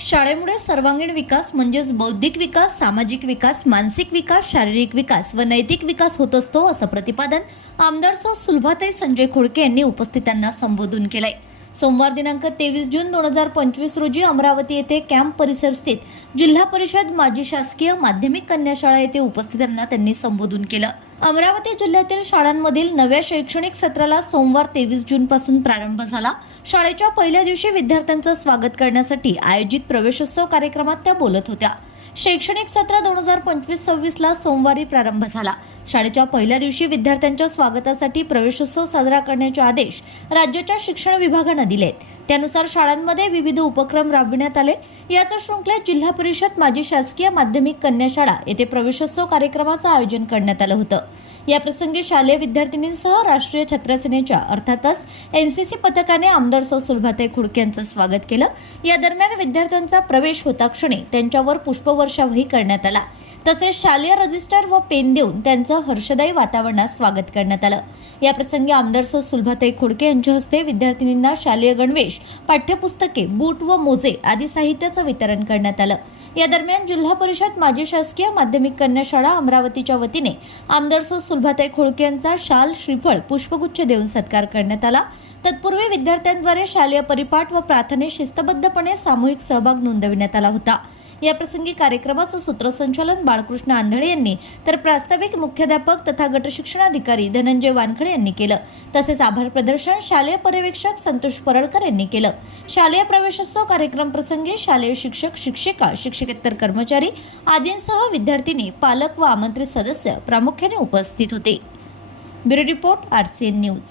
शाळेमुळे सर्वांगीण विकास म्हणजेच बौद्धिक विकास सामाजिक विकास मानसिक विकास शारीरिक विकास व नैतिक विकास होत असतो असं प्रतिपादन आमदार सुलभाताई संजय खोडके यांनी उपस्थितांना संबोधून केलंय. सोमवार दिनांक तेवीस जून दोन हजार पंचवीस रोजी अमरावती येथे कॅम्प परिसर स्थित जिल्हा परिषद माजी शासकीय माध्यमिक कन्या शाळा येथे उपस्थितांना त्यांनी संबोधून केलं. अमरावती जिल्ह्यातील शाळांमधील नव्या शैक्षणिक सत्राला सोमवार तेवीस जून पासून प्रारंभ झाला. शाळेच्या पहिल्या दिवशी विद्यार्थ्यांचं स्वागत करण्यासाठी आयोजित प्रवेशोत्सव कार्यक्रमात त्या बोलत होत्या. शैक्षणिक सत्र दोन हजार पंचवीस सव्वीस ला सोमवारी प्रारंभ झाला. शाळेच्या पहिल्या दिवशी विद्यार्थ्यांच्या स्वागतासाठी प्रवेशोत्सव साजरा करण्याचे आदेश राज्याच्या शिक्षण विभागानं दिलेत. त्यानुसार शाळांमध्ये विविध उपक्रम राबविण्यात आले. याचा शृंखलेत जिल्हा परिषद माजी शासकीय माध्यमिक कन्या शाळा येथे प्रवेशोत्सव कार्यक्रमाचं आयोजन करण्यात आलं होतं. याप्रसंगी शालेय विद्यार्थिनींसह राष्ट्रीय छत्रसेनेच्या अर्थातच एनसीसी पथकाने आमदार सौ सुलभाताई खुडके यांचं स्वागत केलं. या दरम्यान विद्यार्थ्यांचा प्रवेश होता क्षणी त्यांच्यावर पुष्पवर्षावही करण्यात आला. तसेच शालेय रजिस्टर व पेन देऊन त्यांचं हर्षदायी वातावरणात स्वागत करण्यात आलं. याप्रसंगी आमदार सौ सुलभाताई खोडके यांच्या हस्ते विद्यार्थिनींना शालेय गणवेश पाठ्यपुस्तके बूट व मोजे आदी साहित्याचं वितरण करण्यात आलं. या दरम्यान जिल्हा परिषद माजी शासकीय माध्यमिक कन्या शाळा अमरावतीच्या वतीने आमदार सौ सुलभाताई खोळके यांचा शाल श्रीफळ पुष्पगुच्छ देऊन सत्कार करण्यात आला. तत्पूर्वी विद्यार्थ्यांद्वारे शालेय परिपाठ व प्रार्थनेत शिस्तबद्धपणे सामूहिक सहभाग नोंदविण्यात आला होता. याप्रसंगी कार्यक्रमाचं सूत्रसंचालन बाळकृष्ण आंधळे यांनी तर प्रास्ताविक मुख्याध्यापक तथा गटशिक्षणाधिकारी धनंजय वानखडे यांनी केलं. तसेच आभार प्रदर्शन शालेय पर्यवेक्षक संतोष परळकर यांनी केलं. शालेय प्रवेशोत्सव कार्यक्रम प्रसंगी शालेय शिक्षक शिक्षिका शिक्षकेतर कर्मचारी आदींसह विद्यार्थिनी पालक व आमंत्रित सदस्य प्रामुख्याने उपस्थित होते. Bureau report RCN news.